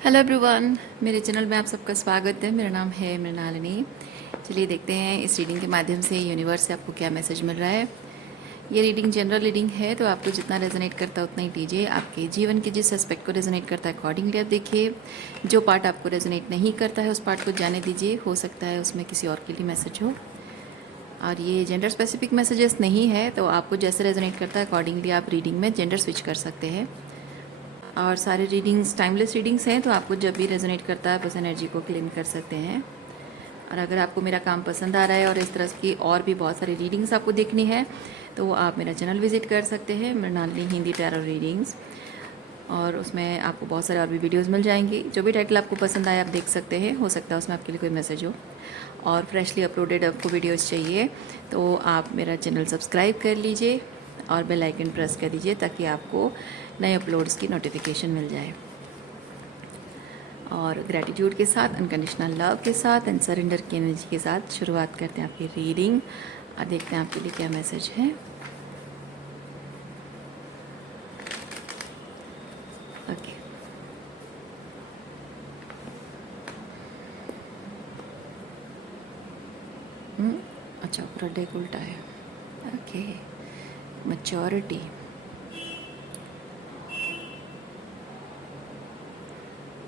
Hello everyone, मेरे channel में आप सबका स्वागत है। मेरा नाम है मृणालिनी। चलिए देखते हैं इस रीडिंग के माध्यम से यूनिवर्स से आपको क्या मैसेज मिल रहा है। ये रीडिंग जनरल रीडिंग है, तो आपको जितना रेजोनेट करता है उतना ही लीजिए। आपके जीवन के जिस एस्पेक्ट को रेजोनेट करता है अकॉर्डिंगली आप देखिए। जो पार्ट आपको रेजोनेट नहीं करता है उस पार्ट को जाने दीजिए, हो सकता है उसमें किसी और के लिए मैसेज हो। और ये जेंडर स्पेसिफिक मैसेजेस नहीं है, तो आपको जैसे रेजोनेट करता है अकॉर्डिंगली आप रीडिंग में जेंडर स्विच कर सकते हैं। और सारे रीडिंग्स टाइमलेस रीडिंग्स हैं, तो आपको जब भी रेजोनेट करता है बस एनर्जी को क्लेम कर सकते हैं। और अगर आपको मेरा काम पसंद आ रहा है और इस तरह की और भी बहुत सारी रीडिंग्स आपको देखनी है तो आप मेरा चैनल विजिट कर सकते हैं, मृणालिनी हिंदी टैरो रीडिंग्स। और उसमें आपको बहुत सारे और भी वीडियोस मिल जाएंगी। जो भी टाइटल आपको पसंद आए आप देख सकते हैं, हो सकता है उसमें आपके लिए कोई मैसेज हो। और फ्रेशली अपलोडेड आपको वीडियोस चाहिए तो आप मेरा चैनल सब्सक्राइब कर लीजिए और बेल आइकन प्रेस कर दीजिए ताकि आपको नए अपलोड्स की नोटिफिकेशन मिल जाए। और ग्रैटिट्यूड के साथ, अनकंडीशनल लव के साथ एंड सरेंडर की एनर्जी के साथ शुरुआत करते हैं आपकी रीडिंग और देखते हैं आपके लिए क्या मैसेज है। ओके, अच्छा पूरा डेक उल्टा है। Okay, maturity.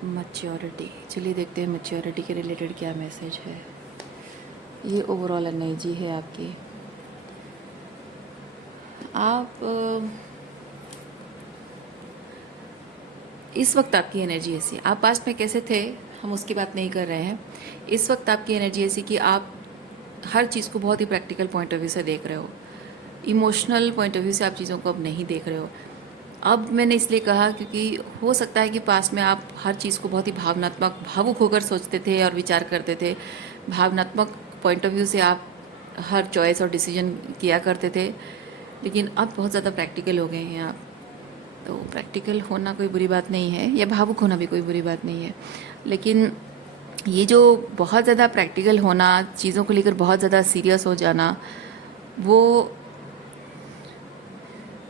मैच्योरिटी, चलिए देखते हैं मैच्योरिटी के रिलेटेड क्या मैसेज है। ये ओवरऑल एनर्जी है आपकी। आप इस वक्त आपकी एनर्जी ऐसी, आप पास्ट में कैसे थे हम उसकी बात नहीं कर रहे हैं। इस वक्त आपकी एनर्जी ऐसी कि आप हर चीज़ को बहुत ही प्रैक्टिकल पॉइंट ऑफ व्यू से देख रहे हो। इमोशनल पॉइंट ऑफ व्यू से आप चीज़ों को अब नहीं देख रहे हो। अब मैंने इसलिए कहा क्योंकि हो सकता है कि पास्ट में आप हर चीज़ को बहुत ही भावनात्मक, भावुक होकर सोचते थे और विचार करते थे। भावनात्मक पॉइंट ऑफ व्यू से आप हर चॉइस और डिसीजन किया करते थे, लेकिन अब बहुत ज़्यादा प्रैक्टिकल हो गए हैं आप। तो प्रैक्टिकल होना कोई बुरी बात नहीं है, या भावुक होना भी कोई बुरी बात नहीं है, लेकिन ये जो बहुत ज़्यादा प्रैक्टिकल होना, चीज़ों को लेकर बहुत ज़्यादा सीरियस हो जाना, वो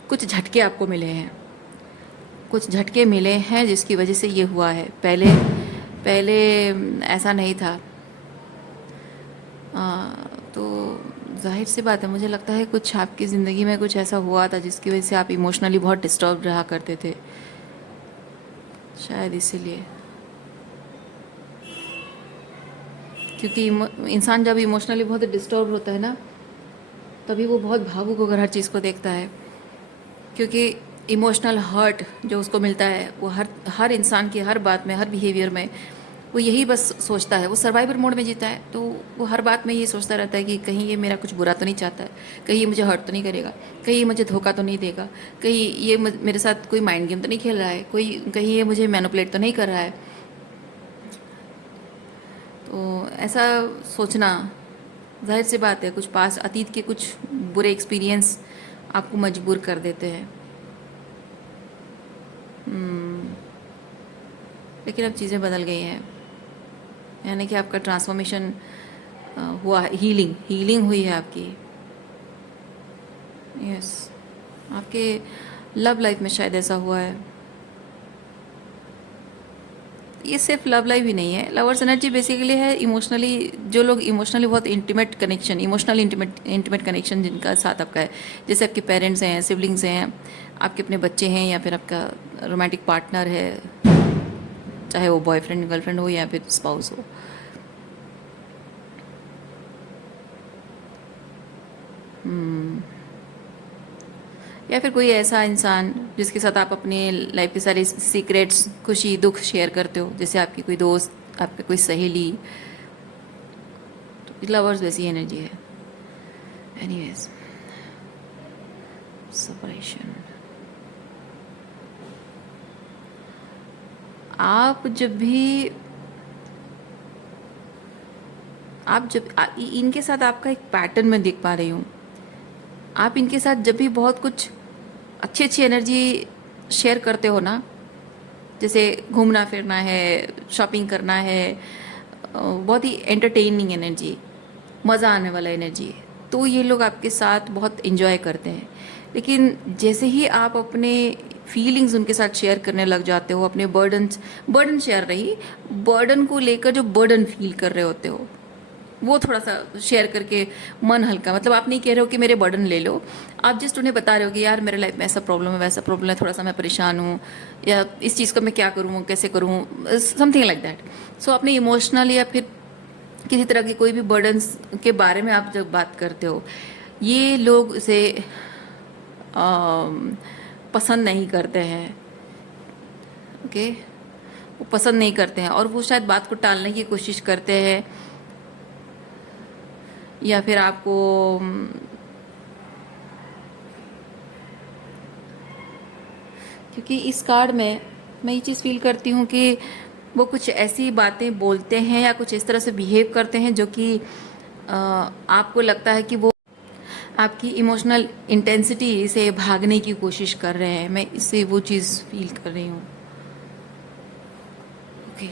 कुछ झटके आपको मिले हैं। कुछ झटके मिले हैं जिसकी वजह से ये हुआ है। पहले पहले ऐसा नहीं था। तो जाहिर सी बात है, मुझे लगता है कुछ आपकी ज़िंदगी में कुछ ऐसा हुआ था जिसकी वजह से आप इमोशनली बहुत डिस्टर्ब रहा करते थे, शायद इसीलिए। क्योंकि इंसान जब इमोशनली बहुत डिस्टर्ब होता है ना, तभी वो बहुत भावुक होकर हर चीज़ को देखता है। क्योंकि इमोशनल हर्ट जो उसको मिलता है वो हर हर इंसान की हर बात में, हर बिहेवियर में वो यही बस सोचता है। वो सर्वाइवर मोड में जीता है, तो वो हर बात में ये सोचता रहता है कि कहीं ये मेरा कुछ बुरा तो नहीं चाहता है, कहीं ये मुझे हर्ट तो नहीं करेगा, कहीं ये मुझे धोखा तो नहीं देगा, कहीं ये मेरे साथ कोई माइंड गेम तो नहीं खेल रहा है, कोई कहीं ये मुझे मैनिपुलेट तो नहीं कर रहा है। तो ऐसा सोचना जाहिर सी बात है, कुछ पास अतीत के कुछ बुरे एक्सपीरियंस आपको मजबूर कर देते हैं। लेकिन अब चीज़ें बदल गई हैं, यानी कि आपका ट्रांसफॉर्मेशन हुआ है, हीलिंग हीलिंग हुई है आपकी। यस, आपके लव लाइफ में शायद ऐसा हुआ है। ये सिर्फ लव लाइफ ही नहीं है, लवर्स एनर्जी बेसिकली है इमोशनली। जो लोग इमोशनली बहुत intimate connection, emotional intimate connection जिनका साथ आपका है, जैसे आपके पेरेंट्स हैं, सिबलिंग्स हैं, आपके अपने बच्चे हैं, या फिर आपका रोमांटिक पार्टनर है, चाहे वो बॉयफ्रेंड गर्लफ्रेंड हो या फिर स्पाउस हो। या फिर कोई ऐसा इंसान जिसके साथ आप अपने लाइफ के सारे सीक्रेट्स, खुशी दुख शेयर करते हो, जैसे आपकी कोई दोस्त, आपकी कोई सहेली। तो लवर्स वैसी एनर्जी है। Anyways, separation. आप जब भी इनके साथ आपका एक पैटर्न मैं देख पा रही हूँ। आप इनके साथ जब भी बहुत कुछ अच्छी अच्छी एनर्जी शेयर करते हो ना, जैसे घूमना फिरना है, शॉपिंग करना है, बहुत ही एंटरटेनिंग एनर्जी, मज़ा आने वाला एनर्जी, तो ये लोग आपके साथ बहुत इन्जॉय करते हैं। लेकिन जैसे ही आप अपने फीलिंग्स उनके साथ शेयर करने लग जाते हो, अपने बर्डन शेयर नहीं, बर्डन को लेकर जो बर्डन फील कर रहे होते हो वो थोड़ा सा शेयर करके मन हल्का, मतलब आप नहीं कह रहे हो कि मेरे बर्डन ले लो, आप जस्ट उन्हें बता रहे हो कि यार मेरे लाइफ में ऐसा प्रॉब्लम है, वैसा प्रॉब्लम है, थोड़ा सा मैं परेशान हूँ, या इस चीज़ को मैं क्या करूँ, कैसे करूँ, समथिंग लाइक दैट। सो अपने इमोशनल या फिर किसी तरह के कोई भी बर्डन्स के बारे में आप जब बात करते हो, ये लोग उसे पसंद नहीं करते हैं। ओके, वो पसंद नहीं करते हैं और वो शायद बात को टालने की कोशिश करते हैं, या फिर आपको क्योंकि इस कार्ड में मैं ये चीज़ फील करती हूँ कि वो कुछ ऐसी बातें बोलते हैं या कुछ इस तरह से बिहेव करते हैं जो कि आपको लगता है कि वो आपकी इमोशनल इंटेंसिटी से भागने की कोशिश कर रहे हैं। मैं इससे वो चीज़ फील कर रही हूँ। ओके,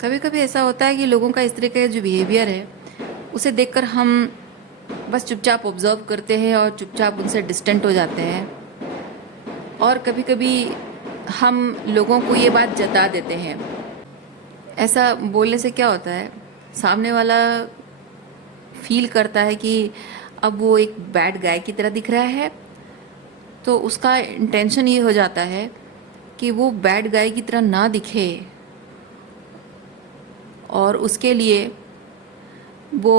कभी कभी ऐसा होता है कि लोगों का इस तरह का जो बिहेवियर है उसे देखकर हम बस चुपचाप ऑब्जर्व करते हैं और चुपचाप उनसे डिस्टेंट हो जाते हैं, और कभी कभी हम लोगों को ये बात जता देते हैं। ऐसा बोलने से क्या होता है, सामने वाला फील करता है कि अब वो एक बैड गाय की तरह दिख रहा है, तो उसका इंटेंशन ये हो जाता है कि वो बैड गाय की तरह ना दिखे, और उसके लिए वो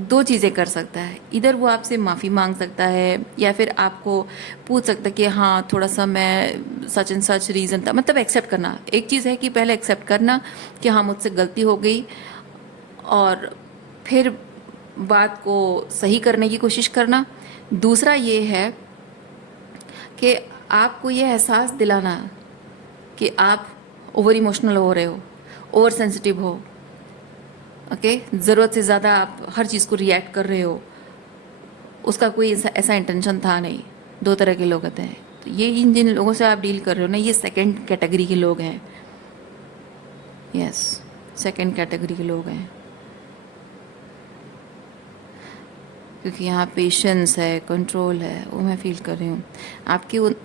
दो चीज़ें कर सकता है। इधर वो आपसे माफ़ी मांग सकता है, या फिर आपको पूछ सकता है कि हाँ थोड़ा सा मैं सच एंड सच रीज़न था, मतलब एक्सेप्ट करना। एक चीज़ है कि पहले एक्सेप्ट करना कि हाँ मुझसे गलती हो गई, और फिर बात को सही करने की कोशिश करना। दूसरा ये है कि आपको ये एहसास दिलाना कि आप ओवर इमोशनल हो रहे हो, ओवर सेंसिटिव हो। ओके, ज़रूरत से ज़्यादा आप हर चीज़ को रिएक्ट कर रहे हो, उसका कोई ऐसा इंटेंशन था नहीं। दो तरह के लोग होते हैं, तो ये इन जिन लोगों से आप डील कर रहे हो ना, ये सेकंड कैटेगरी के लोग हैं। यस, सेकंड कैटेगरी के लोग हैं, क्योंकि यहाँ पेशेंस है, कंट्रोल है, वो मैं फील कर रही हूँ।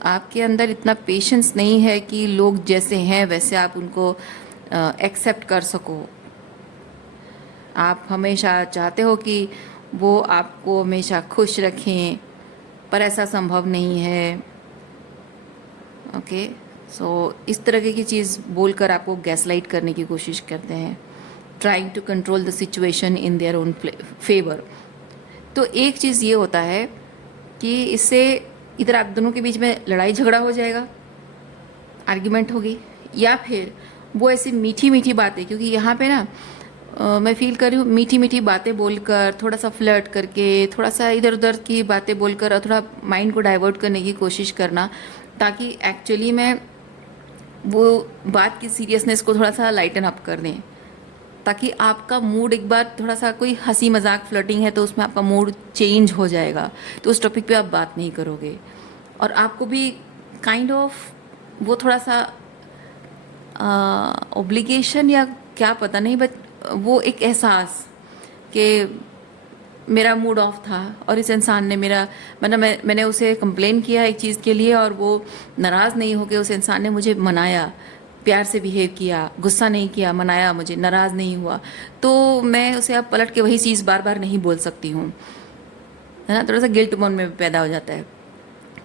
आपके अंदर इतना पेशेंस नहीं है कि लोग जैसे हैं वैसे आप उनको एक्सेप्ट कर सको। आप हमेशा चाहते हो कि वो आपको हमेशा खुश रखें, पर ऐसा संभव नहीं है। ओके, सो इस तरह की चीज़ बोलकर आपको गैसलाइट करने की कोशिश करते हैं, trying to control the situation in their own favour. तो एक चीज़ ये होता है कि इससे इधर आप दोनों के बीच में लड़ाई झगड़ा हो जाएगा, आर्ग्यूमेंट होगी, या फिर वो ऐसी मीठी मीठी बातें, क्योंकि यहाँ पे ना मैं फील कर रही हूँ मीठी मीठी बातें बोलकर, थोड़ा सा फ्लर्ट करके, थोड़ा सा इधर उधर की बातें बोलकर, और थोड़ा माइंड को डाइवर्ट करने की कोशिश करना, ताकि एक्चुअली में वो बात की सीरियसनेस को थोड़ा सा लाइटन अप कर दें, ताकि आपका मूड एक बार थोड़ा सा, कोई हंसी मजाक फ्लर्टिंग है तो उसमें आपका मूड चेंज हो जाएगा, तो उस टॉपिक पे आप बात नहीं करोगे, और आपको भी काइंड ऑफ वो थोड़ा सा ऑब्लिगेशन या क्या पता नहीं, बट वो एक एहसास कि मेरा मूड ऑफ था और इस इंसान ने मेरा, मतलब मैंने उसे कंप्लेन किया एक चीज़ के लिए, और वो नाराज़ नहीं होकर उस इंसान ने मुझे मनाया, प्यार से बिहेव किया, गुस्सा नहीं किया, मनाया मुझे, नाराज़ नहीं हुआ, तो मैं उसे अब पलट के वही चीज़ बार बार नहीं बोल सकती हूँ, है ना। थोड़ा सा गिल्ट मन में पैदा हो जाता है,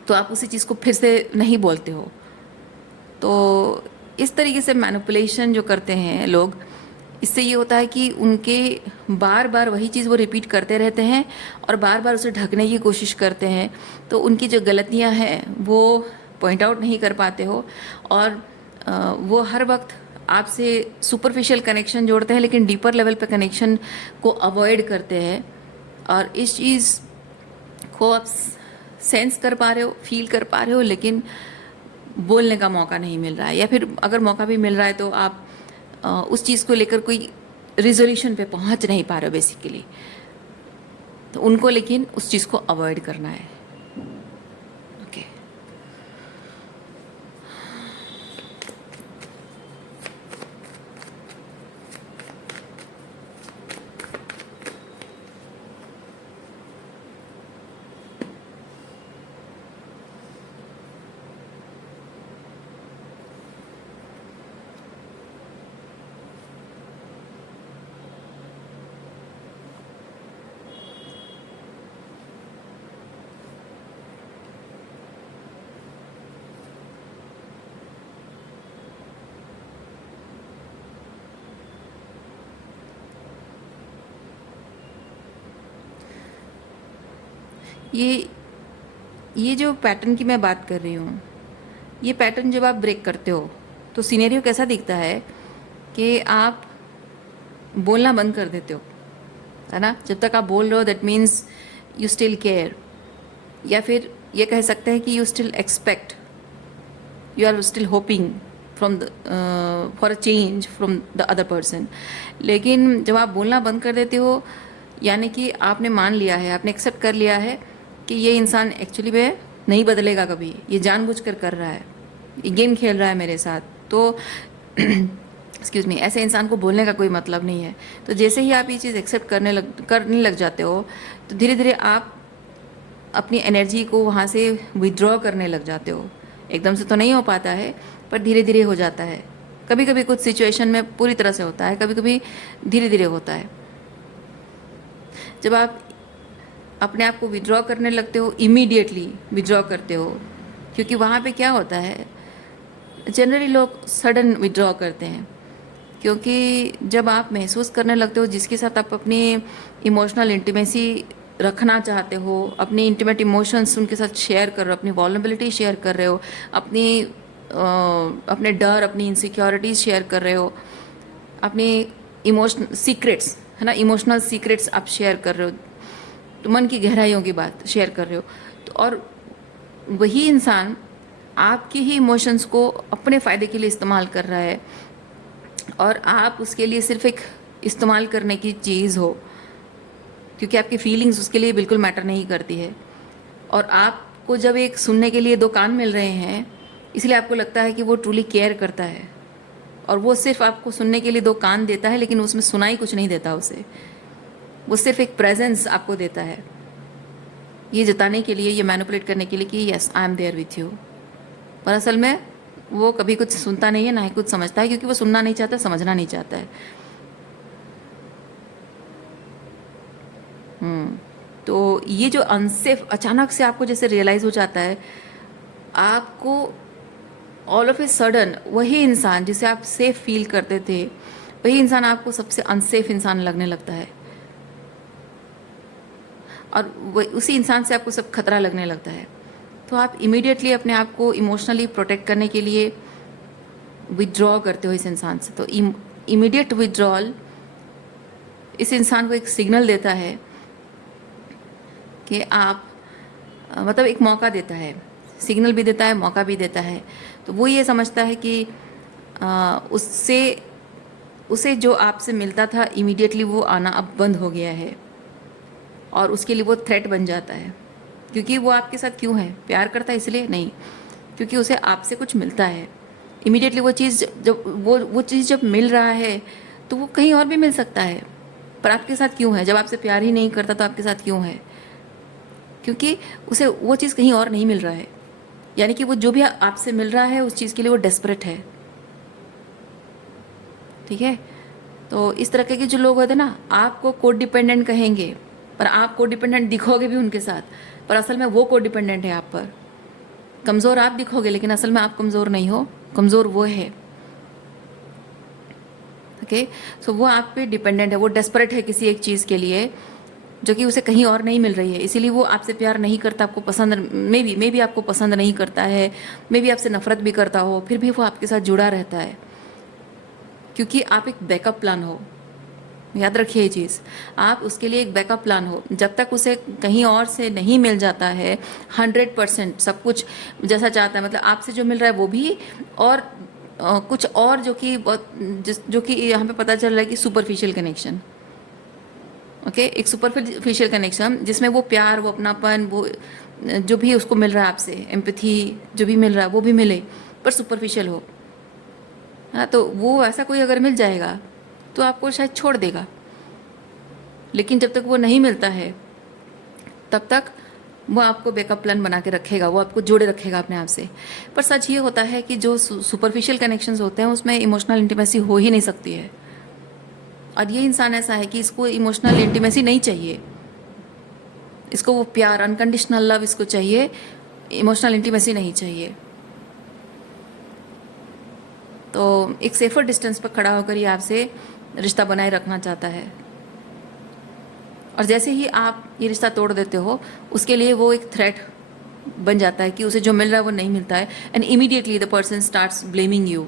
तो आप उसी चीज़ को फिर से नहीं बोलते हो। तो इस तरीके से मैनिपुलेशन जो करते हैं लोग, इससे ये होता है कि उनके बार बार वही चीज़ वो रिपीट करते रहते हैं और बार बार उसे ढकने की कोशिश करते हैं, तो उनकी जो गलतियां हैं वो पॉइंट आउट नहीं कर पाते हो, और वो हर वक्त आपसे सुपरफिशियल कनेक्शन जोड़ते हैं लेकिन डीपर लेवल पे कनेक्शन को अवॉइड करते हैं, और इस चीज़ को आप सेंस कर पा रहे हो, फील कर पा रहे हो, लेकिन बोलने का मौका नहीं मिल रहा है, या फिर अगर मौका भी मिल रहा है तो आप उस चीज़ को लेकर कोई रिजोल्यूशन पे पहुंच नहीं पा रहे हो बेसिकली। तो उनको लेकिन उस चीज़ को अवॉइड करना है। ओके, ये ये जो पैटर्न की मैं बात कर रही हूँ, ये पैटर्न जब आप ब्रेक करते हो तो सिनेरियो कैसा दिखता है कि आप बोलना बंद कर देते हो, है ना। जब तक आप बोल रहे हो that means you still care, या फिर ये कह सकते हैं कि you still expect, you are still hoping from the for a change from the other person. लेकिन जब आप बोलना बंद कर देते हो, यानी कि आपने मान लिया है, आपने एक्सेप्ट कर लिया है कि ये इंसान एक्चुअली में नहीं बदलेगा कभी, ये जानबूझकर कर रहा है, ये गेम खेल रहा है मेरे साथ, तो एक्सक्यूज़ मी, ऐसे इंसान को बोलने का कोई मतलब नहीं है। तो जैसे ही आप ये चीज़ एक्सेप्ट करने लग जाते हो, तो धीरे धीरे आप अपनी एनर्जी को वहाँ से विदड्रॉ करने लग जाते हो। एकदम से तो नहीं हो पाता है, पर धीरे धीरे हो जाता है। कभी कभी कुछ सिचुएशन में पूरी तरह से होता है, कभी कभी धीरे धीरे होता है। जब आप अपने आप को विड्रॉ करने लगते हो, इमीडिएटली विड्रॉ करते हो, क्योंकि वहाँ पे क्या होता है, जनरली लोग सडन विड्रॉ करते हैं, क्योंकि जब आप महसूस करने लगते हो जिसके साथ आप अपनी इमोशनल इंटीमेसी रखना चाहते हो, अपनी इंटीमेट इमोशंस उनके साथ शेयर कर रहे हो, अपनी वॉल्नरेबिलिटी शेयर कर रहे हो, अपने डर, अपनी इनसिक्योरिटीज़ शेयर कर रहे हो, अपनी इमोशनल सीक्रेट्स, है ना, इमोशनल सीक्रेट्स आप शेयर कर रहे हो, तो मन की गहराइयों की बात शेयर कर रहे हो, तो और वही इंसान आपके ही इमोशंस को अपने फ़ायदे के लिए इस्तेमाल कर रहा है, और आप उसके लिए सिर्फ एक इस्तेमाल करने की चीज़ हो, क्योंकि आपकी फीलिंग्स उसके लिए बिल्कुल मैटर नहीं करती है। और आपको जब एक सुनने के लिए दो कान मिल रहे हैं, इसलिए आपको लगता है कि वो ट्रूली केयर करता है, और वो सिर्फ आपको सुनने के लिए दो कान देता है, लेकिन उसमें सुनाई कुछ नहीं देता उसे, वो सिर्फ एक प्रेजेंस आपको देता है, ये जताने के लिए, ये मैनिपुलेट करने के लिए कि yes I am there with you. पर असल में वो कभी कुछ सुनता नहीं है, ना ही कुछ समझता है, क्योंकि वो सुनना नहीं चाहता, समझना नहीं चाहता है। तो ये जो अनसेफ अचानक से आपको जैसे रियलाइज़ हो जाता है, आपको ऑल ऑफ ए सडन वही इंसान जिसे आप सेफ फील करते थे, वही इंसान आपको सबसे अनसेफ इंसान लगने लगता है, और उसी इंसान से आपको सब खतरा लगने लगता है। तो आप इमीडिएटली अपने आप को इमोशनली प्रोटेक्ट करने के लिए विड्रॉ करते हो इस इंसान से। तो इमीडिएट विड्रॉल इस इंसान को एक सिग्नल देता है कि आप मतलब एक मौका देता है, सिग्नल भी देता है, मौका भी देता है। तो वो ये समझता है कि उसे जो आपसे मिलता था इमीडिएटली वो आना अब बंद हो गया है, और उसके लिए वो थ्रेट बन जाता है। क्योंकि वो आपके साथ क्यों है, प्यार करता है इसलिए नहीं, क्योंकि उसे आपसे कुछ मिलता है इमीडिएटली। वो चीज़ जब वो चीज़ जब मिल रहा है तो वो कहीं और भी मिल सकता है, पर आपके साथ क्यों है? जब आपसे प्यार ही नहीं करता तो आपके साथ क्यों है? क्योंकि उसे वो चीज़ कहीं और नहीं मिल रहा है, यानी कि वो जो भी आपसे मिल रहा है उस चीज़ के लिए वो डेस्परेट है। ठीक है, तो इस तरह के जो लोग होते हैं ना, आपको कोड डिपेंडेंट कहेंगे, पर आप कोड डिपेंडेंट दिखोगे भी उनके साथ, पर असल में वो कोड डिपेंडेंट है आप पर। कमज़ोर आप दिखोगे, लेकिन असल में आप कमज़ोर नहीं हो, कमज़ोर वो है। ओके, सो वो आप पे डिपेंडेंट है, वो डेस्परेट है किसी एक चीज़ के लिए, जो कि उसे कहीं और नहीं मिल रही है, इसीलिए वो आपसे प्यार नहीं करता, आपको पसंद मे बी आपको पसंद नहीं करता है, मे बी आपसे नफरत भी करता हो, फिर भी वो आपके साथ जुड़ा रहता है क्योंकि आप एक बैकअप प्लान हो। याद रखिए ये चीज़, आप उसके लिए एक बैकअप प्लान हो। जब तक उसे कहीं और से नहीं मिल जाता है 100% सब कुछ जैसा चाहता है, मतलब आपसे जो मिल रहा है वो भी, और कुछ और जो कि जो कि यहाँ पे पता चल रहा है कि सुपरफिशियल कनेक्शन। ओके, एक सुपरफिशियल कनेक्शन जिसमें वो प्यार, वो अपनापन, वो जो भी उसको मिल रहा है आपसे, एम्पैथी जो भी मिल रहा है वो भी मिले, पर सुपरफिशियल हो। हाँ, तो वो ऐसा कोई अगर मिल जाएगा तो आपको शायद छोड़ देगा, लेकिन जब तक वो नहीं मिलता है तब तक वो आपको बैकअप प्लान बना के रखेगा, वो आपको जोड़े रखेगा अपने आप से। पर सच ये होता है कि जो सुपरफिशियल कनेक्शंस होते हैं उसमें इमोशनल इंटीमेसी हो ही नहीं सकती है। और ये इंसान ऐसा है कि इसको इमोशनल इंटीमेसी नहीं चाहिए, इसको वो प्यार, अनकंडीशनल लव इसको चाहिए, इमोशनल इंटीमेसी नहीं चाहिए। तो एक सेफर डिस्टेंस पर खड़ा होकर ही आपसे रिश्ता बनाए रखना चाहता है, और जैसे ही आप ये रिश्ता तोड़ देते हो उसके लिए वो एक थ्रेट बन जाता है कि उसे जो मिल रहा है वो नहीं मिलता है, and immediately the person starts blaming you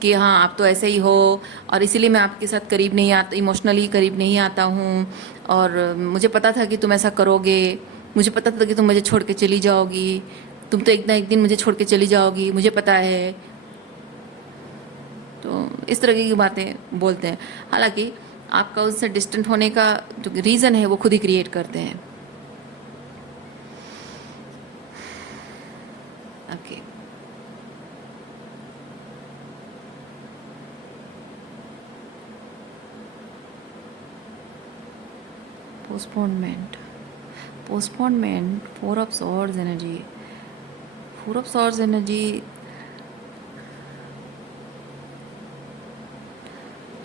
कि हाँ आप तो ऐसे ही हो, और इसीलिए मैं आपके साथ करीब नहीं आता, इमोशनली करीब नहीं आता हूँ, और मुझे पता था कि तुम ऐसा करोगे, मुझे पता था कि तुम मुझे छोड़ के चली जाओगी, तुम तो एक ना एक दिन मुझे छोड़ के चली जाओगी, मुझे पता है। तो इस तरह की बातें बोलते हैं, हालांकि आपका उनसे डिस्टेंट होने का जो रीज़न है वो खुद ही क्रिएट करते हैं। Okay, postponement, postponement, 4 of Swords energy, 4 of Swords energy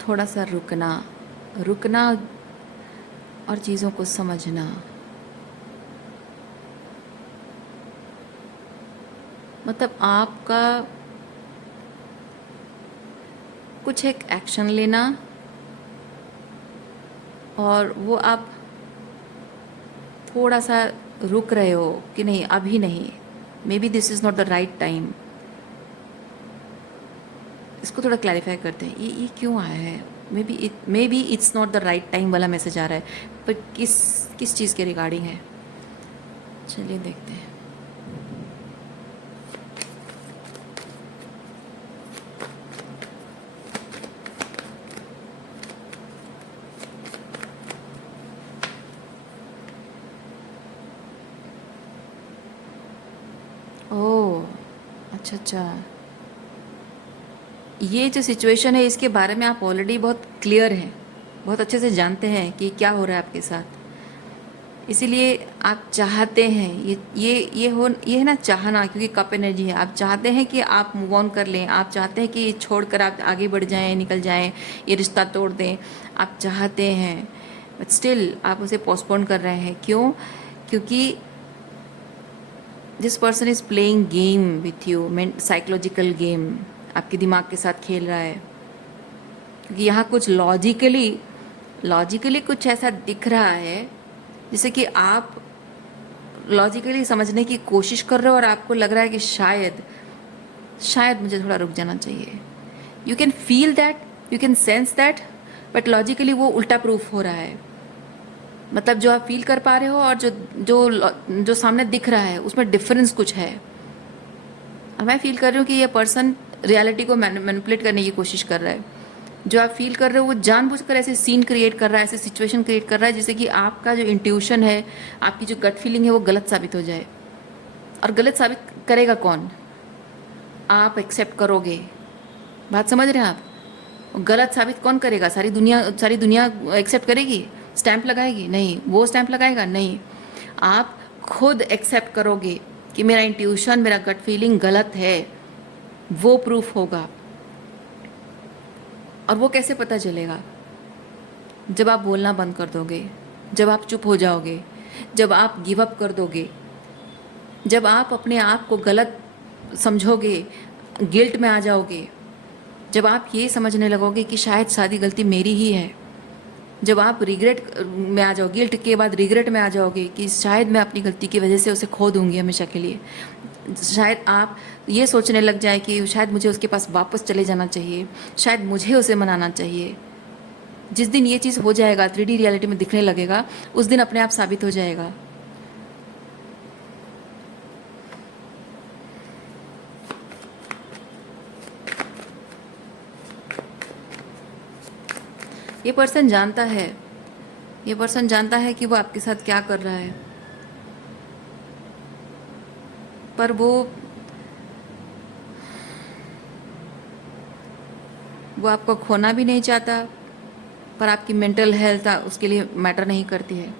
थोड़ा सा रुकना, रुकना और चीज़ों को समझना। मतलब आपका कुछ एक एक्शन लेना, और वो आप थोड़ा सा रुक रहे हो कि नहीं अभी नहीं, may be this is not the right time. इसको थोड़ा क्लैरिफाई करते हैं, ये क्यों आया है, may be it's not the right time वाला मैसेज आ रहा है, पर किस चीज़ के रिगार्डिंग है, चलिए देखते हैं। ओह, अच्छा अच्छा, ये जो सिचुएशन है इसके बारे में आप ऑलरेडी बहुत क्लियर हैं, बहुत अच्छे से जानते हैं कि क्या हो रहा है आपके साथ, इसीलिए आप चाहते हैं ये है ना चाहना, क्योंकि कप एनर्जी है, आप चाहते हैं कि आप मूव ऑन कर लें, आप चाहते हैं कि छोड़कर आप आगे बढ़ जाएं, निकल जाएं, ये रिश्ता तोड़ दें, आप चाहते हैं, बट स्टिल आप उसे पोस्टपोन कर रहे हैं। क्यों? क्योंकि this person is playing game with you, psychological game, आपके दिमाग के साथ खेल रहा है, क्योंकि यहाँ कुछ लॉजिकली कुछ ऐसा दिख रहा है जैसे कि आप लॉजिकली समझने की कोशिश कर रहे हो और आपको लग रहा है कि शायद मुझे थोड़ा रुक जाना चाहिए। You can feel that, you can sense that, but logically वो उल्टा प्रूफ हो रहा है। मतलब जो आप फील कर पा रहे हो और जो सामने दिख रहा है उसमें डिफरेंस कुछ है। और मैं फील कर रही हूँ कि ये पर्सन रियलिटी को मैनिपुलेट करने की कोशिश कर रहा है। जो आप फील कर रहे हो वो जानबूझकर ऐसे सीन क्रिएट कर रहा है, ऐसे सिचुएशन क्रिएट कर रहा है जिससे कि आपका जो इंट्यूशन है, आपकी जो गट फीलिंग है वो गलत साबित हो जाए। और गलत साबित करेगा कौन? आप एक्सेप्ट करोगे। बात समझ रहे हैं आप? गलत साबित कौन करेगा? सारी दुनिया एक्सेप्ट करेगी, स्टैंप लगाएगी? नहीं। वो स्टैंप लगाएगा? नहीं। आप खुद एक्सेप्ट करोगे कि मेरा इंट्यूशन, मेरा गट फीलिंग गलत है, वो प्रूफ होगा। और वो कैसे पता चलेगा? जब आप बोलना बंद कर दोगे, जब आप चुप हो जाओगे, जब आप गिव अप कर दोगे, जब आप अपने आप को गलत समझोगे, गिल्ट में आ जाओगे, जब आप ये समझने लगोगे कि शायद शादी गलती मेरी ही है, जब आप रिग्रेट में आ जाओगे, गिल्ट के बाद रिग्रेट में आ जाओगे कि शायद मैं अपनी गलती की वजह से उसे खो दूंगी हमेशा के लिए, शायद आप ये सोचने लग जाए कि शायद मुझे उसके पास वापस चले जाना चाहिए, शायद मुझे उसे मनाना चाहिए। जिस दिन ये चीज़ हो जाएगा, 3D रियलिटी में दिखने लगेगा, उस दिन अपने आप साबित हो जाएगा। ये पर्सन जानता है, ये पर्सन जानता है कि वो आपके साथ क्या कर रहा है, पर वो आपको खोना भी नहीं चाहता, पर आपकी मेंटल हेल्थ उसके लिए मैटर नहीं करती है।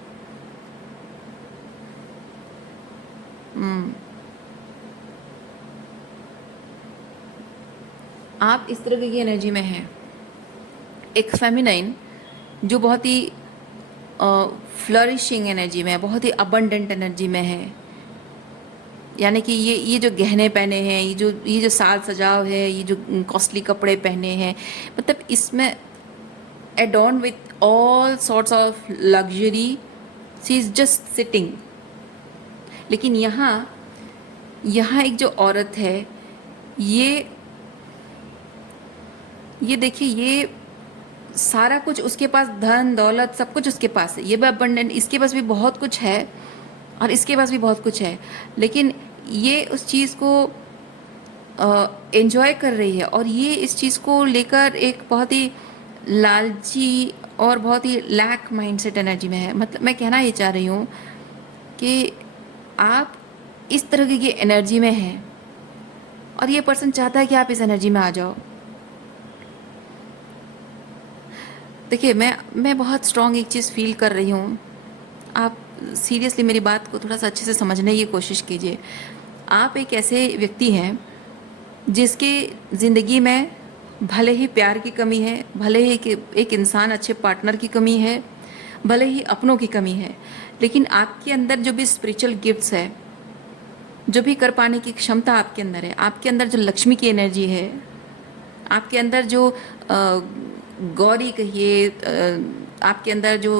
आप इस तरह की एनर्जी में हैं, एक फेमिनाइन जो बहुत ही फ्लरिशिंग एनर्जी में है, बहुत ही अबंडेंट एनर्जी में है। यानी कि ये जो गहने पहने हैं, ये जो साज सजाव है, ये जो कॉस्टली कपड़े पहने हैं, मतलब इसमें adorn with all sorts of luxury, she is just sitting. लेकिन यहाँ एक जो औरत है, ये देखिए, ये सारा कुछ उसके पास, धन दौलत सब कुछ उसके पास है, ये भी अबंडेंट, इसके पास भी बहुत कुछ है और इसके पास भी बहुत कुछ है, लेकिन ये उस चीज़ को एंजॉय कर रही है और ये इस चीज़ को लेकर एक बहुत ही लालची और बहुत ही लैक माइंडसेट एनर्जी में है। मतलब मैं कहना ये चाह रही हूँ कि आप इस तरह की एनर्जी में हैं और ये पर्सन चाहता है कि आप इस एनर्जी में आ जाओ। देखिए, मैं बहुत स्ट्रॉन्ग एक चीज़ फील कर रही हूँ, आप सीरियसली मेरी बात को थोड़ा सा अच्छे से समझने की कोशिश कीजिए। आप एक ऐसे व्यक्ति हैं जिसकी ज़िंदगी में भले ही प्यार की कमी है, भले ही कि एक इंसान अच्छे पार्टनर की कमी है, भले ही अपनों की कमी है, लेकिन आपके अंदर जो भी स्पिरिचुअल गिफ्ट्स है, जो भी कर पाने की क्षमता आपके अंदर है, आपके अंदर जो लक्ष्मी की एनर्जी है, आपके अंदर जो गौरी कहिए, आपके अंदर जो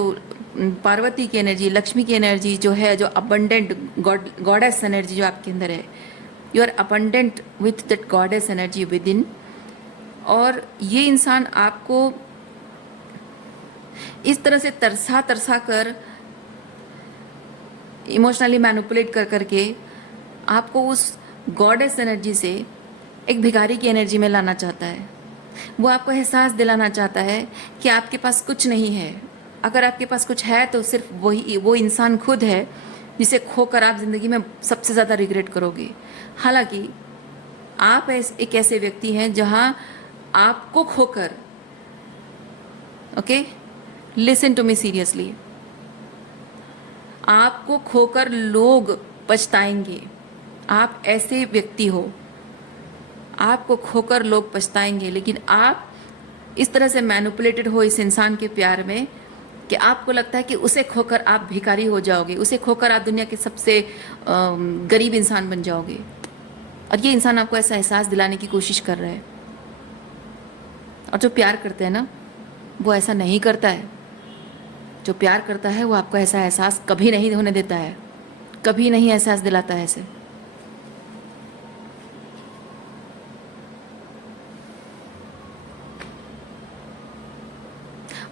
पार्वती की एनर्जी, लक्ष्मी की एनर्जी जो है, जो अबंडेंट गॉडेस एनर्जी जो आपके अंदर है, you are abundant with that goddess energy within. और ये इंसान आपको इस तरह से तरसा कर, इमोशनली मैनिपुलेट कर करके आपको उस गॉडेस एनर्जी से एक भिखारी की एनर्जी में लाना चाहता है। वो आपको एहसास दिलाना चाहता है कि आपके पास कुछ नहीं है। अगर आपके पास कुछ है तो सिर्फ वो इंसान खुद है जिसे खोकर आप ज़िंदगी में सबसे ज़्यादा रिग्रेट करोगे। हालांकि आप एक ऐसे व्यक्ति हैं जहां आपको खोकर, okay, listen to me seriously, आपको खोकर लोग पछताएंगे। आप ऐसे व्यक्ति हो, आपको खोकर लोग पछताएंगे, लेकिन आप इस तरह से मैनिपुलेटेड हो इस इंसान के प्यार में कि आपको लगता है कि उसे खोकर आप भिखारी हो जाओगे, उसे खोकर आप दुनिया के सबसे गरीब इंसान बन जाओगे। और ये इंसान आपको ऐसा एहसास दिलाने की कोशिश कर रहा है। और जो प्यार करते हैं ना, वो ऐसा नहीं करता है। जो प्यार करता है वो आपको ऐसा एहसास कभी नहीं होने देता है, कभी नहीं एहसास दिलाता है ऐसे।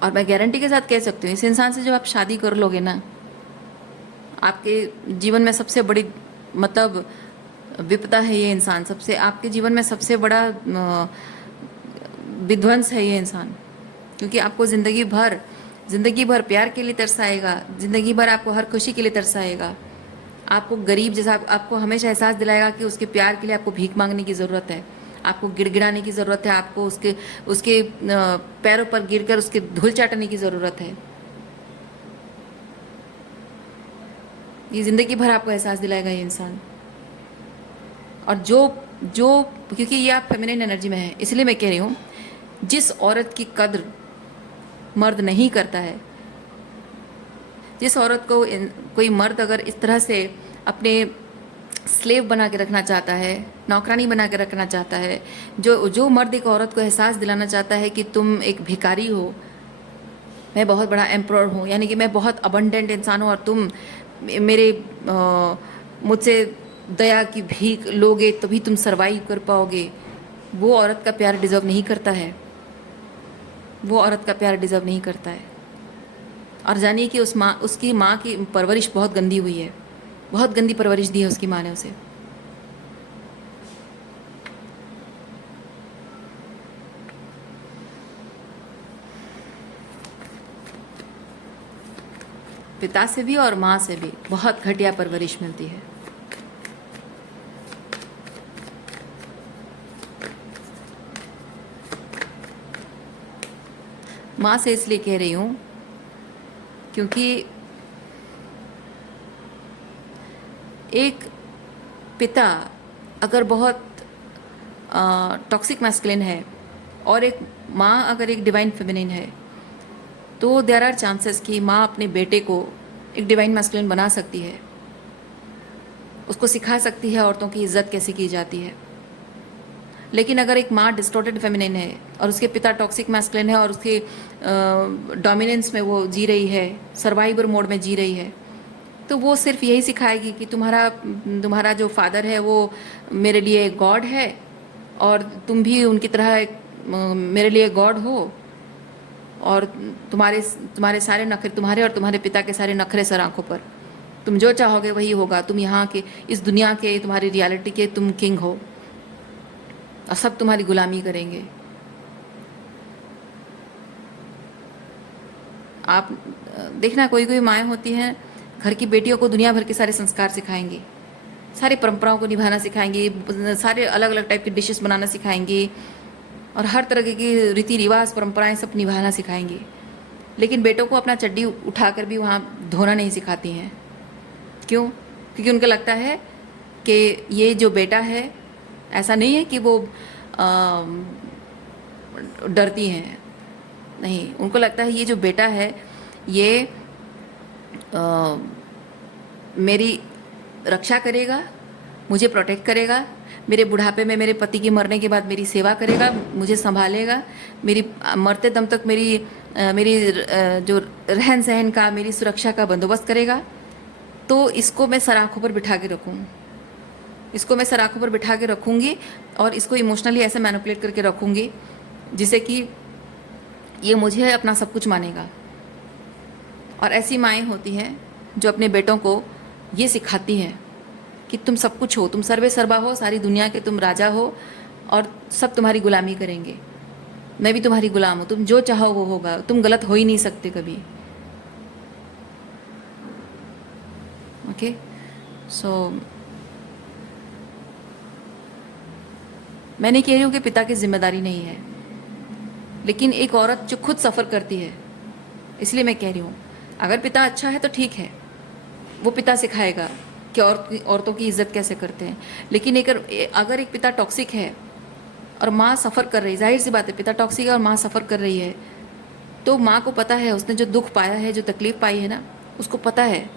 और मैं गारंटी के साथ कह सकती हूँ, इस इंसान से जब आप शादी कर लोगे ना, आपके जीवन में सबसे बड़ी मतलब विपदा है ये इंसान, सबसे आपके जीवन में सबसे बड़ा विध्वंस है ये इंसान। क्योंकि आपको ज़िंदगी भर प्यार के लिए तरसाएगा, ज़िंदगी भर आपको हर खुशी के लिए तरसाएगा, आपको गरीब जैसा, आपको हमेशा एहसास दिलाएगा कि उसके प्यार के लिए आपको भीख मांगने की ज़रूरत है, आपको गिड़गिड़ाने की ज़रूरत है, आपको उसके पैरों पर गिरकर उसके धूल चाटने की ज़रूरत है। ये ज़िंदगी भर आपको एहसास दिलाएगा ये इंसान। और जो क्योंकि ये आप फेमिनिन एनर्जी में है, इसलिए मैं कह रही हूँ, जिस औरत की कद्र मर्द नहीं करता है, जिस औरत को कोई मर्द अगर इस तरह से अपने स्लेव बना के रखना चाहता है, नौकरानी बना के रखना चाहता है, जो मर्द एक औरत को एहसास दिलाना चाहता है कि तुम एक भिखारी हो, मैं बहुत बड़ा एम्परर हूँ, यानी कि मैं बहुत अबंडेंट इंसान हूँ और तुम मेरे मुझसे दया की भीख लोगे तभी तुम सरवाइव कर पाओगे, वो औरत का प्यार डिज़र्व नहीं करता है। वो औरत का प्यार डिज़र्व नहीं करता है। और जानिए कि उसकी माँ की परवरिश बहुत गंदी हुई है, बहुत गंदी परवरिश दी है उसकी माँ ने उसे। पिता से भी और माँ से भी बहुत घटिया परवरिश मिलती है। माँ से इसलिए कह रही हूँ क्योंकि एक पिता अगर बहुत टॉक्सिक मैस्कुलिन है और एक माँ अगर एक डिवाइन फेमिनिन है, तो देयर आर चांसेस कि माँ अपने बेटे को एक डिवाइन मैस्कुलिन बना सकती है, उसको सिखा सकती है औरतों की इज्जत कैसे की जाती है। लेकिन अगर एक माँ डिस्टॉर्टेड फेमिनिन है और उसके पिता टॉक्सिक मैस्कुलिन है और उसके डोमिनेंस में वो जी रही है, सर्वाइवर मोड में जी रही है, तो वो सिर्फ यही सिखाएगी कि तुम्हारा जो फादर है वो मेरे लिए गॉड है और तुम भी उनकी तरह मेरे लिए गॉड हो, और तुम्हारे सारे नखरे, तुम्हारे और तुम्हारे पिता के सारे नखरे सर आंखों पर, तुम जो चाहोगे वही होगा, तुम यहाँ के, इस दुनिया के, तुम्हारी रियलिटी के तुम किंग हो और सब तुम्हारी गुलामी करेंगे। आप देखना, कोई कोई माएँ होती हैं घर की बेटियों को दुनिया भर के सारे संस्कार सिखाएंगी, सारी परंपराओं को निभाना सिखाएंगी, सारे अलग अलग टाइप की डिशेस बनाना सिखाएंगी और हर तरह की रीति रिवाज परंपराएं सब निभाना सिखाएंगी, लेकिन बेटों को अपना चड्डी उठाकर भी वहाँ धोना नहीं सिखाती हैं। क्यों? क्योंकि उनको लगता है कि ये जो बेटा है, ऐसा नहीं है कि वो डरती हैं, नहीं, उनको लगता है ये जो बेटा है ये मेरी रक्षा करेगा, मुझे प्रोटेक्ट करेगा, मेरे बुढ़ापे में, मेरे पति के मरने के बाद मेरी सेवा करेगा, मुझे संभालेगा, मेरी मरते दम तक मेरी जो रहन सहन का, मेरी सुरक्षा का बंदोबस्त करेगा। तो इसको मैं सराखों पर बिठा के रखूँ, इसको मैं सराखों पर बिठा के रखूँगी और इसको इमोशनली ऐसे मैनिपुलेट करके रखूँगी जिससे कि ये मुझे अपना सब कुछ मानेगा। और ऐसी माएँ होती हैं जो अपने बेटों को ये सिखाती हैं कि तुम सब कुछ हो, तुम सर्वे सर्वा हो, सारी दुनिया के तुम राजा हो और सब तुम्हारी गुलामी करेंगे, मैं भी तुम्हारी गुलाम हूँ, तुम जो चाहो वो होगा, तुम गलत हो ही नहीं सकते कभी। ओके, सो मैं नहीं कह रही हूँ कि पिता की जिम्मेदारी नहीं है, लेकिन एक औरत जो खुद सफ़र करती है, इसलिए मैं कह रही हूँ, अगर पिता अच्छा है तो ठीक है, वो पिता सिखाएगा कि औरतों की इज्जत कैसे करते हैं। लेकिन अगर एक पिता टॉक्सिक है और माँ सफ़र कर रही, जाहिर सी बात है पिता टॉक्सिक है और माँ सफ़र कर रही है, तो माँ को पता है, उसने जो दुख पाया है, जो तकलीफ़ पाई है ना, उसको पता है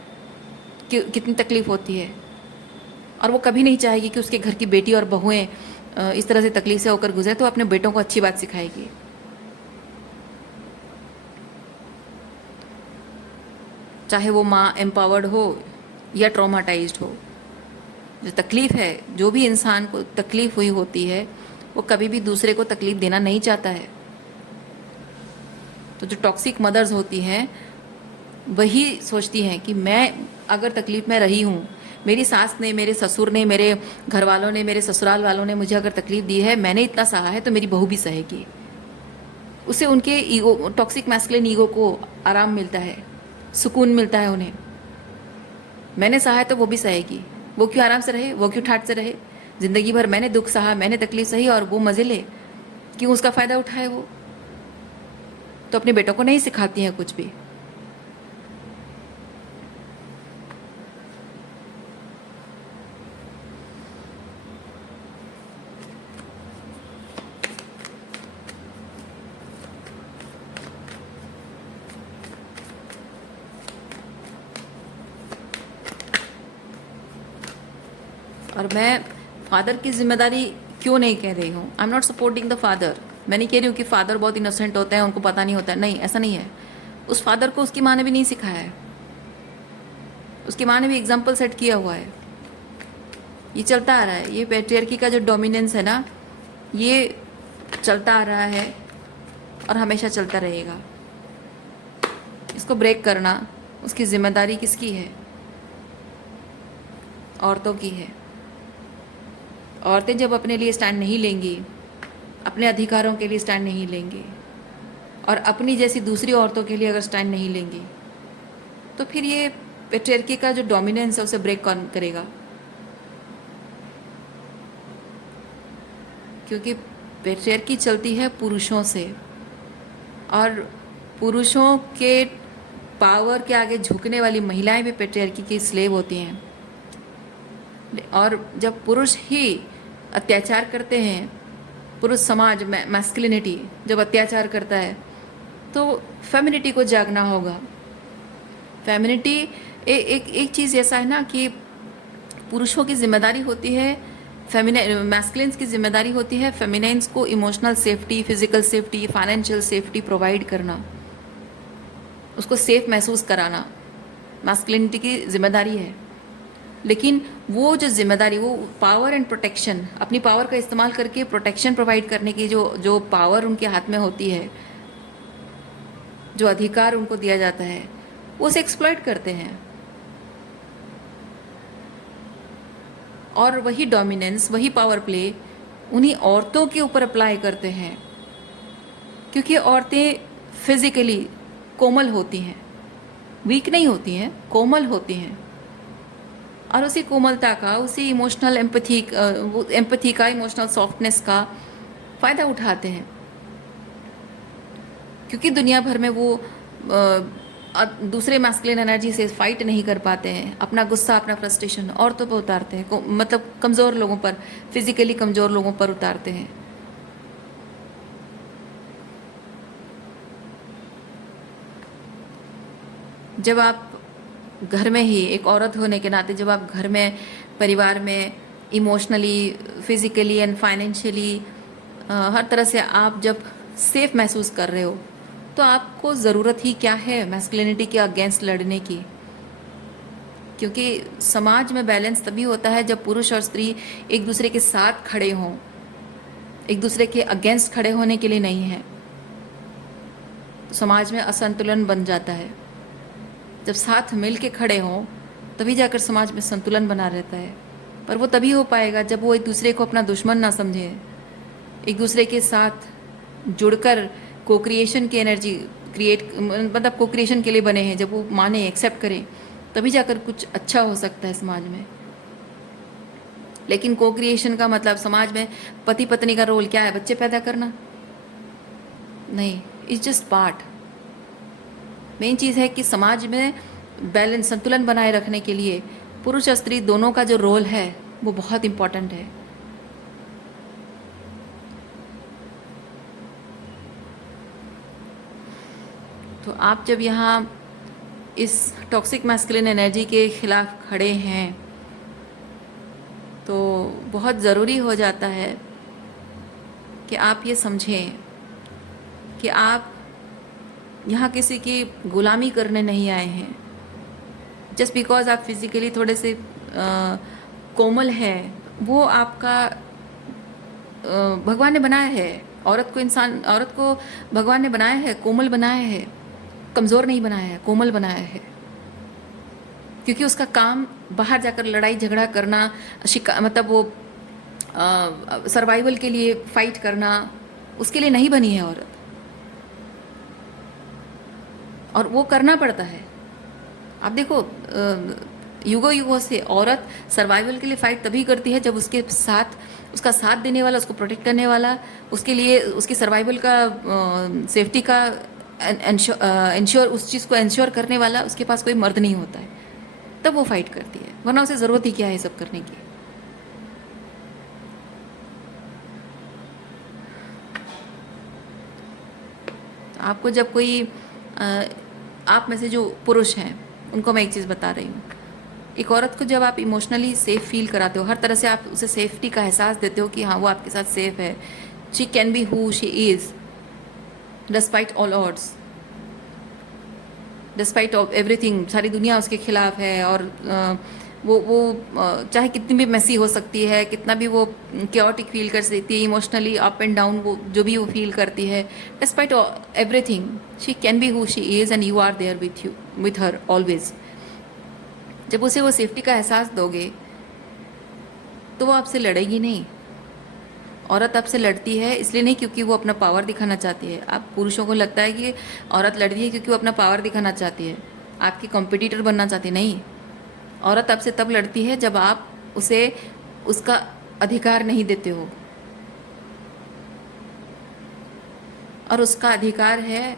कि कितनी तकलीफ़ होती है, और वो कभी नहीं चाहेगी कि उसके घर की बेटी और बहुएँ इस तरह से तकलीफ से होकर गुजरे। तो अपने बेटों को अच्छी बात सिखाएगी। चाहे वो माँ एम्पावर्ड हो या ट्रॉमाटाइज्ड हो, जो तकलीफ़ है, जो भी इंसान को तकलीफ़ हुई होती है, वो कभी भी दूसरे को तकलीफ़ देना नहीं चाहता है। तो जो टॉक्सिक मदर्स होती हैं वही सोचती हैं कि मैं अगर तकलीफ़ में रही हूँ, मेरी सास ने, मेरे ससुर ने, मेरे घर वालों ने, मेरे ससुराल वालों ने मुझे अगर तकलीफ़ दी है, मैंने इतना सहा है, तो मेरी बहू भी सहेगी। उससे उनके ईगो, टॉक्सिक मैस्कुलिन ईगो को आराम मिलता है, सुकून मिलता है उन्हें। मैंने सहा है तो वो भी सहेगी, वो क्यों आराम से रहे, वो क्यों ठाट से रहे? ज़िंदगी भर मैंने दुख सहा, मैंने तकलीफ सही और वो मज़े ले, क्यों उसका फ़ायदा उठाए वो? तो अपने बेटों को नहीं सिखाती हैं कुछ भी। और मैं फादर की जिम्मेदारी क्यों नहीं कह रही हूँ, I am not supporting the father. मैं नहीं कह रही हूँ कि फादर बहुत इनोसेंट होते हैं, उनको पता नहीं होता है, नहीं, ऐसा नहीं है। उस फादर को उसकी माँ ने भी नहीं सिखाया है, उसकी माँ ने भी एग्जाम्पल सेट किया हुआ है। ये चलता आ रहा है, ये पैट्रियार्की का जो डोमिनेंस है ना, ये चलता आ रहा है और हमेशा चलता रहेगा। इसको ब्रेक करना, उसकी जिम्मेदारी किसकी है? औरतों की है। औरतें जब अपने लिए स्टैंड नहीं लेंगी, अपने अधिकारों के लिए स्टैंड नहीं लेंगी और अपनी जैसी दूसरी औरतों के लिए अगर स्टैंड नहीं लेंगी, तो फिर ये पैट्रियार्की का जो डोमिनेंस है उसे ब्रेक कौन करेगा? क्योंकि पैट्रियार्की चलती है पुरुषों से, और पुरुषों के पावर के आगे झुकने वाली महिलाएं भी पैट्रियार्की की स्लेव होती हैं। और जब पुरुष ही अत्याचार करते हैं, पुरुष समाज में मैस्कुलिनिटी जब अत्याचार करता है, तो फेमिनिटी को जागना होगा। फेमिनिटी एक चीज़ ऐसा है ना कि पुरुषों की जिम्मेदारी होती है, मैस्कुलिन्स की जिम्मेदारी होती है फेमिनाइन्स को emotional safety, physical safety, financial safety provide करना, उसको सेफ महसूस कराना मैस्कुलिनिटी की जिम्मेदारी है। लेकिन वो जो जिम्मेदारी, वो पावर एंड प्रोटेक्शन, अपनी पावर का इस्तेमाल करके प्रोटेक्शन प्रोवाइड करने की जो पावर उनके हाथ में होती है, जो अधिकार उनको दिया जाता है, वो उसे एक्सप्लॉइट करते हैं। और वही डोमिनेंस, वही पावर प्ले उन्हीं औरतों के ऊपर अप्लाई करते हैं, क्योंकि औरतें फिजिकली कोमल होती हैं, वीक नहीं होती हैं, कोमल होती हैं। और उसी कोमलता का, उसी इमोशनल एम्पैथी का, इमोशनल सॉफ्टनेस का फ़ायदा उठाते हैं, क्योंकि दुनिया भर में वो दूसरे मैस्कुलिन एनर्जी से फाइट नहीं कर पाते हैं। अपना गुस्सा, अपना फ्रस्ट्रेशन औरतों पर उतारते हैं, मतलब कमज़ोर लोगों पर, फिजिकली कमज़ोर लोगों पर उतारते हैं। जब आप घर में ही एक औरत होने के नाते, जब आप घर में, परिवार में इमोशनली, फिजिकली एंड फाइनेंशियली हर तरह से आप जब सेफ महसूस कर रहे हो, तो आपको ज़रूरत ही क्या है मैस्कुलिनिटी के अगेंस्ट लड़ने की? क्योंकि समाज में बैलेंस तभी होता है जब पुरुष और स्त्री एक दूसरे के साथ खड़े हों, एक दूसरे के अगेंस्ट खड़े होने के लिए नहीं है। तो समाज में असंतुलन बन जाता है। जब साथ मिल के खड़े हों, तभी जाकर समाज में संतुलन बना रहता है। पर वो तभी हो पाएगा जब वो एक दूसरे को अपना दुश्मन ना समझे, एक दूसरे के साथ जुड़कर को क्रिएशन की एनर्जी मतलब को क्रिएशन के लिए बने हैं, जब वो माने, एक्सेप्ट करें, तभी जाकर कुछ अच्छा हो सकता है समाज में। लेकिन को क्रिएशन का मतलब समाज में पति पत्नी का रोल क्या है? बच्चे पैदा करना? नहीं, इट्स जस्ट पार्ट। मेन चीज़ है कि समाज में बैलेंस, संतुलन बनाए रखने के लिए पुरुष और स्त्री दोनों का जो रोल है वो बहुत इम्पॉर्टेंट है। तो आप जब यहाँ इस टॉक्सिक मैस्कुलिन एनर्जी के खिलाफ खड़े हैं, तो बहुत ज़रूरी हो जाता है कि आप ये समझें कि आप यहाँ किसी की गुलामी करने नहीं आए हैं। जस्ट बिकॉज आप फिज़िकली थोड़े से कोमल हैं, वो आपका भगवान ने बनाया है। औरत को भगवान ने बनाया है, कोमल बनाया है, कमज़ोर नहीं बनाया है, कोमल बनाया है। क्योंकि उसका काम बाहर जाकर लड़ाई झगड़ा करना, मतलब वो सर्वाइवल के लिए फाइट करना, उसके लिए नहीं बनी है औरत। और वो करना पड़ता है। आप देखो, युगों युगों से औरत सर्वाइवल के लिए फाइट तभी करती है जब उसका साथ देने वाला, उसको प्रोटेक्ट करने वाला, उसके लिए उसकी सर्वाइवल का, सेफ्टी का इंश्योर, उस चीज़ को इंश्योर करने वाला उसके पास कोई मर्द नहीं होता है, तब वो फाइट करती है। वरना उसे ज़रूरत ही क्या है सब करने की? आपको जब कोई आप में से जो पुरुष हैं उनको मैं एक चीज़ बता रही हूँ, एक औरत को जब आप इमोशनली सेफ फील कराते हो, हर तरह से आप उसे सेफ्टी का एहसास देते हो कि हाँ वो आपके साथ सेफ है, she can be who she is despite all odds, despite of everything, सारी दुनिया उसके खिलाफ है, और वो चाहे कितनी भी मैसी हो सकती है, कितना भी वो क्योटिक फील कर सकती है, इमोशनली अप एंड डाउन, वो जो भी वो फील करती है, despite everything she can be who she is and you are there with you, with her always. जब उसे वो सेफ्टी का एहसास दोगे तो वो आपसे लड़ेगी नहीं। औरत आपसे लड़ती है इसलिए नहीं क्योंकि वो अपना पावर दिखाना चाहती है। आप पुरुषों को लगता है कि औरत लड़ रही है क्योंकि वो अपना पावर दिखाना चाहती है, आपकी कॉम्पिटिटर बनना चाहती है। नहीं, औरत आपसे तब लड़ती है जब आप उसे उसका अधिकार नहीं देते हो, और उसका अधिकार है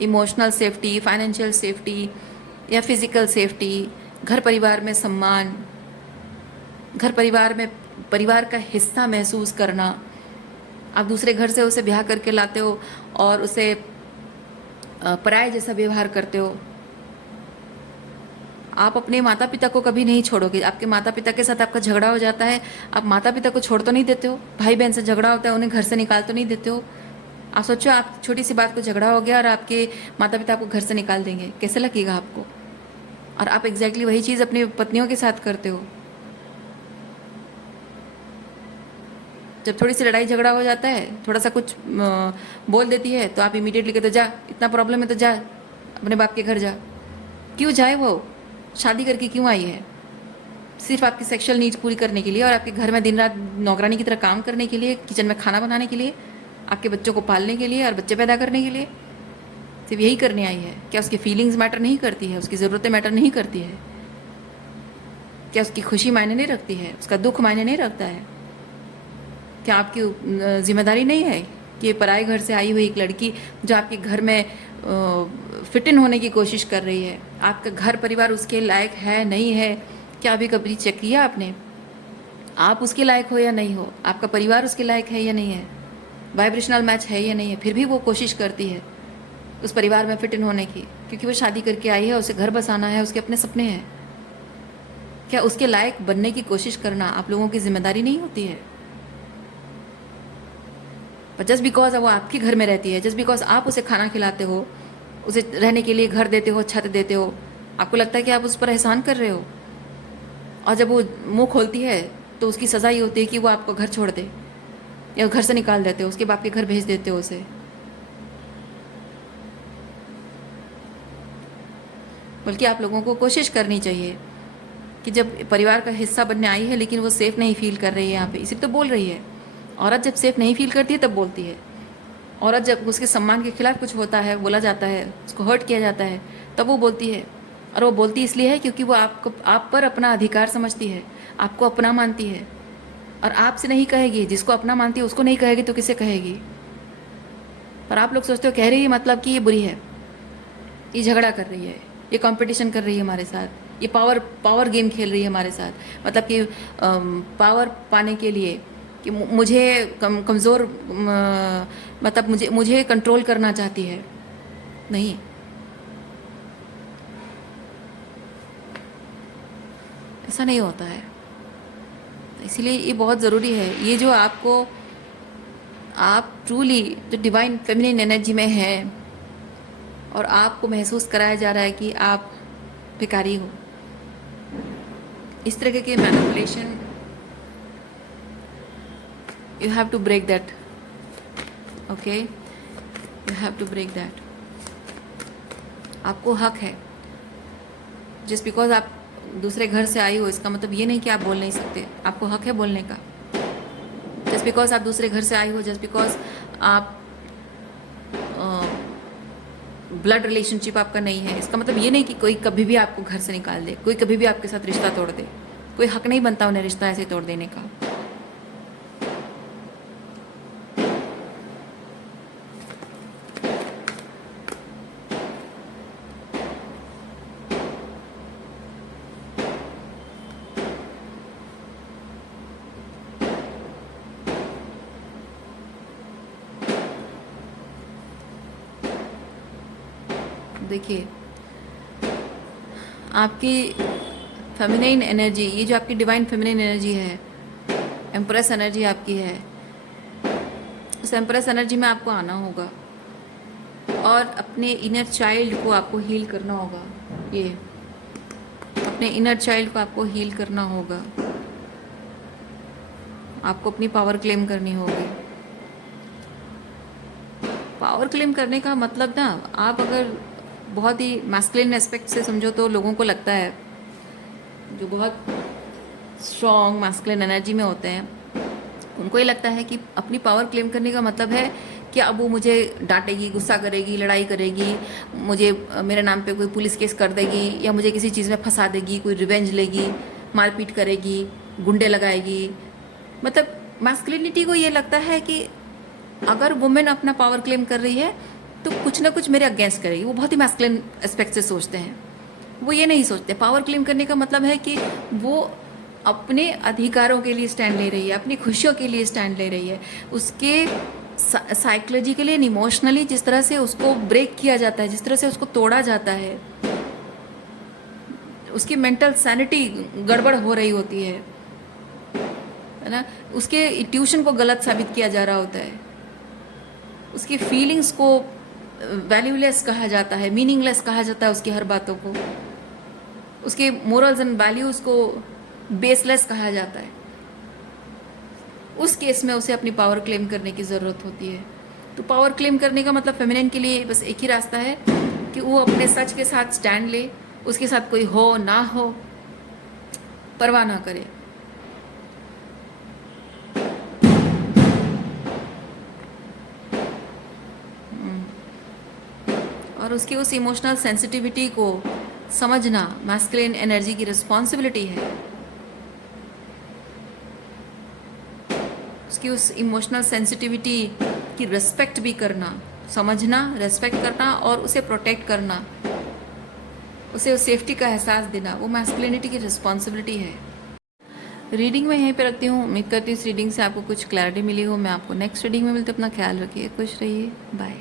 इमोशनल सेफ्टी, फाइनेंशियल सेफ्टी या फिजिकल सेफ्टी, घर परिवार में सम्मान, घर परिवार में परिवार का हिस्सा महसूस करना। आप दूसरे घर से उसे ब्याह करके लाते हो और उसे पराये जैसा व्यवहार करते हो। आप अपने माता पिता को कभी नहीं छोड़ोगे। आपके माता पिता के साथ आपका झगड़ा हो जाता है, आप माता पिता को छोड़ तो नहीं देते हो। भाई बहन से झगड़ा होता है, उन्हें घर से निकाल तो नहीं देते हो। आप सोचो, आप छोटी सी बात को झगड़ा हो गया और आपके माता पिता आपको घर से निकाल देंगे, कैसे लगेगा आपको? और आप एग्जैक्टली वही चीज़ अपनी पत्नियों के साथ करते हो। जब थोड़ी सी लड़ाई झगड़ा हो जाता है, थोड़ा सा कुछ बोल देती है, तो आप इमीडिएटली कहते हो जा, इतना प्रॉब्लम है तो जा अपने बाप के घर जा। क्यों जाए? वो शादी करके क्यों आई है? सिर्फ आपकी सेक्सुअल नीड्स पूरी करने के लिए, और आपके घर में दिन रात नौकरानी की तरह काम करने के लिए, किचन में खाना बनाने के लिए, आपके बच्चों को पालने के लिए और बच्चे पैदा करने के लिए, सिर्फ यही करने आई है। क्या उसकी फीलिंग्स मैटर नहीं करती है? उसकी ज़रूरतें मैटर नहीं करती है? क्या उसकी खुशी मायने नहीं रखती है? उसका दुख मायने नहीं रखता है? क्या आपकी जिम्मेदारी नहीं है कि पराए घर से आई हुई एक लड़की जो आपके घर में फिट इन होने की कोशिश कर रही है, आपका घर परिवार उसके लायक है नहीं है? क्या अभी कभी चेक किया आपने? आप उसके लायक हो या नहीं हो? आपका परिवार उसके लायक है या नहीं है? वाइब्रेशनल मैच है या नहीं है? फिर भी वो कोशिश करती है उस परिवार में फिट इन होने की, क्योंकि वो शादी करके आई है, उसे घर बसाना है, उसके अपने सपने हैं। क्या उसके लायक बनने की कोशिश करना आप लोगों की जिम्मेदारी नहीं होती है? पर जस्ट बिकॉज वो आपके घर में रहती है, जस्ट बिकॉज आप उसे खाना खिलाते हो, उसे रहने के लिए घर देते हो, छत देते हो, आपको लगता है कि आप उस पर एहसान कर रहे हो। और जब वो मुंह खोलती है तो उसकी सज़ा ये होती है कि वो आपको घर छोड़ दे या घर से निकाल देते हो, उसके बाप के घर भेज देते हो उसे। बल्कि आप लोगों को कोशिश करनी चाहिए कि जब परिवार का हिस्सा बनने आई है लेकिन वो सेफ़ नहीं फील कर रही है यहाँ पे, इसी तो बोल रही है। औरत जब सेफ़ नहीं फील करती है तब बोलती है। औरत जब उसके सम्मान के खिलाफ कुछ होता है, बोला जाता है, उसको हर्ट किया जाता है, तब वो बोलती है। और वो बोलती इसलिए है क्योंकि वो आप पर अपना अधिकार समझती है, आपको अपना मानती है, और आपसे नहीं कहेगी। जिसको अपना मानती है उसको नहीं कहेगी तो किसे कहेगी? पर आप लोग सोचते हो कह रही है मतलब कि ये बुरी है, ये झगड़ा कर रही है, ये कंपटीशन कर रही है हमारे साथ, ये पावर गेम खेल रही है हमारे साथ, मतलब कि पावर पाने के लिए कि मुझे कमज़ोर, मतलब मुझे कंट्रोल करना चाहती है। नहीं, ऐसा नहीं होता है। इसीलिए ये बहुत ज़रूरी है, ये जो आपको, आप ट्रूली जो डिवाइन फेमिनिन एनर्जी में है और आपको महसूस कराया जा रहा है कि आप भिखारी हो, इस तरह के manipulation, you have to break that, okay, you have to break that। आपको हक है। जस्ट बिकॉज आप दूसरे घर से आई हो इसका मतलब ये नहीं कि आप बोल नहीं सकते, आपको हक है बोलने का। जस्ट बिकॉज आप दूसरे घर से आई हो, जस्ट बिकॉज आप ब्लड रिलेशनशिप आपका नहीं है, इसका मतलब ये नहीं कि कोई कभी भी आपको घर से निकाल दे, कोई कभी भी आपके साथ रिश्ता तोड़ दे। कोई हक नहीं बनता उन्हें रिश्ता ऐसे तोड़ देने का। देखिए, आपकी फेमिनिन एनर्जी, ये जो आपकी डिवाइन फेमिनिन एनर्जी है, एम्प्रेस एनर्जी आपकी है, उस एम्प्रेस एनर्जी में आपको आना होगा। और अपने इनर चाइल्ड को आपको हील करना होगा। ये अपने इनर चाइल्ड को आपको हील करना होगा। आपको अपनी पावर क्लेम करनी होगी। पावर क्लेम करने का मतलब ना, आप अगर बहुत ही मैस्कुलिन एस्पेक्ट से समझो तो लोगों को लगता है, जो बहुत स्ट्रॉन्ग मैस्कुलिन एनर्जी में होते हैं, उनको ये लगता है कि अपनी पावर क्लेम करने का मतलब है कि अब वो मुझे डांटेगी, गुस्सा करेगी, लड़ाई करेगी, मुझे मेरे नाम पे कोई पुलिस केस कर देगी, या मुझे किसी चीज़ में फंसा देगी, कोई रिवेंज लेगी, मारपीट करेगी, गुंडे लगाएगी। मतलब मैस्कुलिनिटी को ये लगता है कि अगर वुमेन अपना पावर क्लेम कर रही है तो कुछ ना कुछ मेरे अगेंस्ट करेगी। वो बहुत ही मैस्कुलिन एस्पेक्ट से सोचते हैं। वो ये नहीं सोचते पावर क्लेम करने का मतलब है कि वो अपने अधिकारों के लिए स्टैंड ले रही है, अपनी खुशियों के लिए स्टैंड ले रही है। उसके साइकोलॉजिकली एंड इमोशनली जिस तरह से उसको ब्रेक किया जाता है, जिस तरह से उसको तोड़ा जाता है, उसकी मेंटल सैनिटी गड़बड़ हो रही होती है ना, उसके ट्यूशन को गलत साबित किया जा रहा होता है, उसकी फीलिंग्स को वैल्यूलेस कहा जाता है, मीनिंगलेस कहा जाता है, उसकी हर बातों को, उसके मोरल्स एंड वैल्यूज़ को बेसलेस कहा जाता है। उस केस में उसे अपनी पावर क्लेम करने की ज़रूरत होती है। तो पावर क्लेम करने का मतलब फेमिनिन के लिए बस एक ही रास्ता है कि वो अपने सच के साथ स्टैंड ले, उसके साथ कोई हो ना हो परवाह ना करे। और उसकी उस इमोशनल सेंसिटिविटी को समझना मैस्कुलिन एनर्जी की रिस्पॉन्सिबिलिटी है। उसकी उस इमोशनल सेंसिटिविटी की रिस्पेक्ट भी करना, समझना, रेस्पेक्ट करना और उसे प्रोटेक्ट करना, उसे उस सेफ्टी का एहसास देना, वो मैस्कुलिनिटी की रिस्पॉन्सिबिलिटी है। रीडिंग में यहीं पे रखती हूँ। उम्मीद करती हूँ इस रीडिंग से आपको कुछ क्लैरिटी मिली हो। मैं आपको नेक्स्ट रीडिंग में मिलते, अपना ख्याल रखिए, खुश रहिए, बाय।